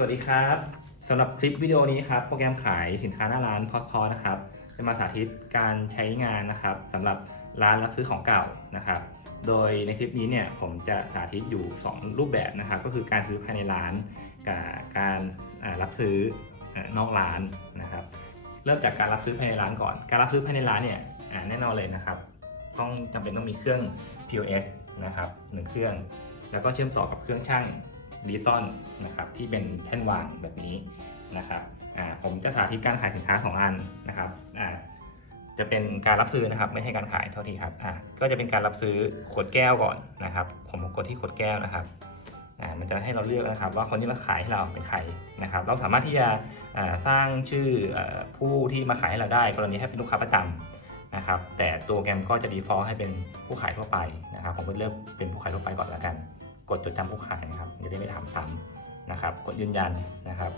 สวัสดีครับสำหรับคลิปวิดีโอนี้ครับโปรแกรมขายสินค้าหน้าร้านพอดพอนะครับจะมาสาธิตการใช้งานนะครับสำหรับร้านรับซื้อของเก่านะครับ โดยในคลิปนี้เนี่ยผมจะสาธิตอยู่ 2 รูปแบบนะครับ ก็คือการซื้อภายในร้านกับการรับซื้อนอกร้านนะครับ เริ่มจากการรับซื้อภายในร้านก่อน การรับซื้อภายในร้านเนี่ยแน่นอนเลยนะครับ ต้องจำเป็นต้องมีเครื่อง POS นะครับหนึ่งเครื่อง แล้วก็เชื่อมต่อกับเครื่องช่าง ดิจิตอลนะครับที่เป็นแท่นวางแบบนี้นะครับผมจะสาธิตการขายสินค้าสองอันนะครับจะเป็นการรับซื้อนะครับไม่ใช่การขายเท่าที่ครับก็จะเป็นการรับซื้อขวดแก้วก่อนนะครับ ผมกดที่ขวดแก้วนะครับมันจะให้เราเลือกนะครับ ว่าคนที่มาขายให้เราเป็นใครนะครับ เราสามารถที่จะสร้างชื่อผู้ที่มาขายให้เราได้ กรณีให้เป็นลูกค้าประจำนะครับ แต่ตัวแกรมก็จะ default ให้เป็นผู้ขายทั่วไปนะครับ ผมก็เลือกเป็นผู้ขายทั่วไปก่อนแล้วกัน กดจดจำผู้ขายนะครับจะได้ไม่ทำซ้ำนะครับ กดยืนยันนะครับ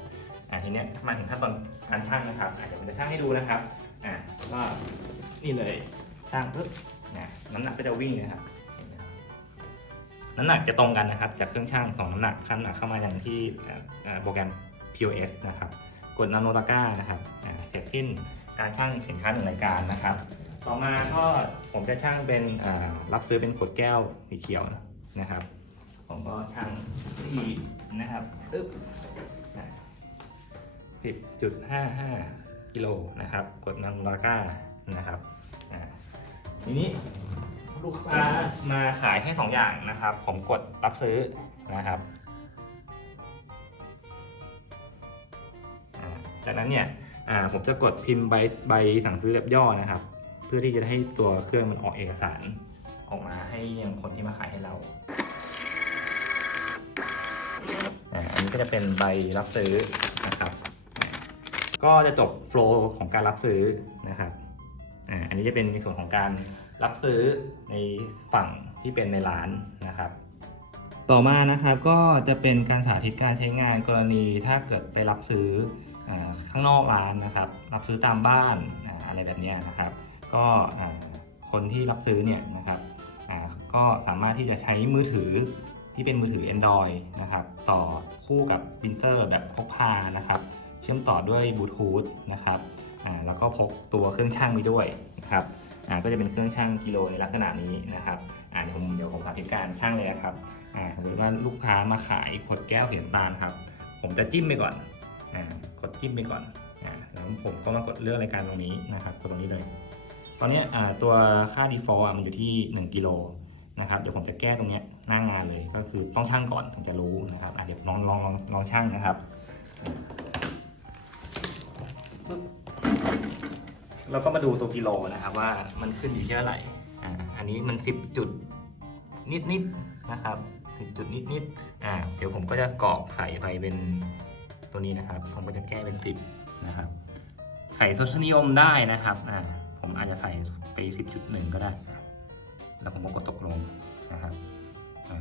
อ่าทีเนี้ยมาถึงขั้นตอนการช่างนะครับเดี๋ยวผมจะช่างให้ดูนะครับอ่าก็นี่เลยช่างปุ๊บนะน้ำหนักก็จะวิ่งเลยครับน้ำหนักจะตรงกันนะครับ จากเครื่องช่างสองน้ำหนักขั้นหนักเข้ามาอย่างที่โปรแกรม POS นะครับ กดนาโนตาก้านะครับเสร็จสิ้นการช่างสินค้าหนึ่งรายการนะครับ ต่อมาก็ผมจะช่างเป็นอ่ารับซื้อเป็นขวดแก้วสีเขียวนะครับ ผมก็ช่างทีนะครับอึ๊บสิบจุดห้าห้ากิโลนะครับ กดนังลาก้านะครับทีนี้ลูกค้ามาขายแค่สองอย่างนะครับ ผมกดรับซื้อนะครับจากนั้นเนี่ยผมจะกดพิมพ์ใบใบสั่งซื้อแบบย่อนะครับ เพื่อที่จะให้ตัวเครื่องมันออกเอกสารออกมาให้ยังคนที่มาขายให้เรา อันนี้ก็จะเป็นใบรับซื้อนะครับก็จะจบโฟล์ของการรับซื้อนะครับอันนี้จะเป็นในส่วนของการรับซื้อในฝั่งที่เป็นในร้านนะครับ ต่อมานะครับก็จะเป็นการสาธิตการใช้งานกรณีถ้าเกิดไปรับซื้ออข้างนอกร้านนะครับ รับซื้อตามบ้านออะไรแบบนี้นะครับ ก็คนที่รับซื้อเนี่ยนะครับก็สามารถที่จะใช้มือถือ ที่เป็นมือถือ Android นะครับ ต่อคู่กับปรินเตอร์แบบพกพานะครับ เชื่อมต่อด้วยบลูทูธนะครับอ่าแล้วก็พกตัวเครื่องช่างไปด้วยนะครับอ่าก็จะเป็นเครื่องช่างกิโลในลักษณะนี้นะครับอ่าเดี๋ยวผมเดี๋ยวผมสาธิตการช่างเลยนะครับอ่าสมมติว่าลูกค้ามาขายขวดแก้วเสีน้ำตาลครับ ผมจะจิ้มไปก่อนอ่ากดจิ้มไปก่อนอ่าแล้วผมก็มากดเลือกรายการตรงนี้นะครับกดตรงนี้เลย ตอนนี้อ่าตัวค่า default อะมันอยู่ที่ 1กิโล นะครับเดี๋ยวผมจะแก้ตรงนี้หน้างานเลยก็คือต้องช่างก่อนถึงจะรู้นะครับเดี๋ยวลองลองลองลองช่างนะครับปึ๊บแล้วก็มาดูตัวกิโลนะครับว่ามันขึ้นอยู่ที่เท่าไหร่อ่าอันนี้มัน 10 จุดนิดนิดนะครับ10จุดนิดนิดอ่าเดี๋ยวผมก็จะกรอกใส่ไปเป็นตัวนี้นะครับ ผมก็จะแก้เป็น 10นะครับใส่ทศนิยมได้นะครับอ่าผมอาจจะใส่ไป 10.1 ก็ได้ แล้วผมก็กดตกลงนะครับ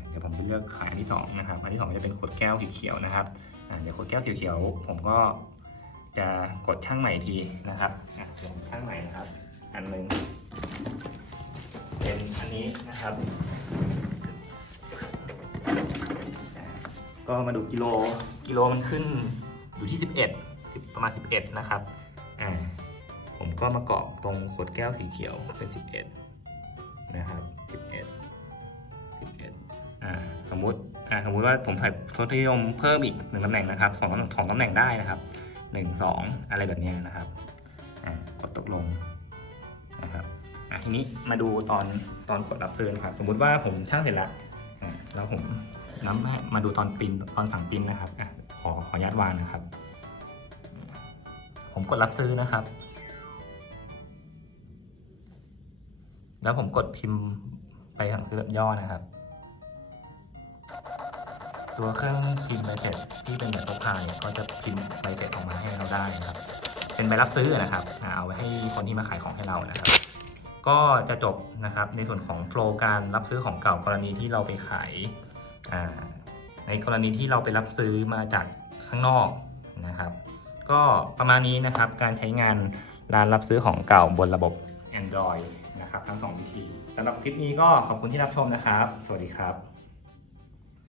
เดี๋ยวผมจะเลือกขายอันที่สองนะครับ อันที่สองจะเป็นขวดแก้วสีเขียวนะครับเดี๋ยวขวดแก้วสีเขียว ผมก็จะกดช่างใหม่ทีนะครับอะเดี๋ยวผมช่างใหม่นะครับ อันหนึ่งเป็นอันนี้นะครับ ก็มาดูกิโล กิโลมันขึ้นอยู่ที่ 11 10ประมาณ 11 นะครับ อ่า ผมก็มาเกาะตรงขวดแก้วสีเขียวเป็น 11 นะครับ11 11อ่าสมมุติอ่าสมมุติว่าผมใส่ทศนิยมเพิ่มอีกหนึ่งตำแหน่งนะครับสองตำแหน่งสองตำแหน่งได้นะครับหนึ่งสองอะไรแบบนี้นะครับอ่ากดตกลงนะครับอ่าทีนี้มาดูตอนตอนกดรับซื้อนะครับ สมมุติว่าผมช่างเสร็จแล้วอ่าแล้วผมน้ำมาดูตอนปินตอนสั่งปินนะครับอะขอขออนุญาตวางนะครับ ผมกดรับซื้อนะครับ แล้วผมกดพิมพ์ไปสั่งซื้อแบบย่อนะครับ ตัวเครื่องพิมพ์ใบเสร็จที่เป็นแบบพกพาเนี่ยก็จะพิมพ์ใบเสร็จออกมาให้เราได้นะครับ เป็นใบรับซื้อนะครับเอาไว้ให้คนที่มาขายของให้เรานะครับ ก็จะจบนะครับในส่วนของโฟล์การรับซื้อของเก่ากรณีที่เราไปขายในกรณีที่เราไปรับซื้อมาจากข้างนอกนะครับ ก็ประมาณนี้นะครับการใช้งานร้านรับซื้อของเก่าบนระบบ Android นะครับทั้ง 2 วิธีสำหรับคลิปนี้ก็ขอบคุณที่รับชมนะครับ สวัสดีครับ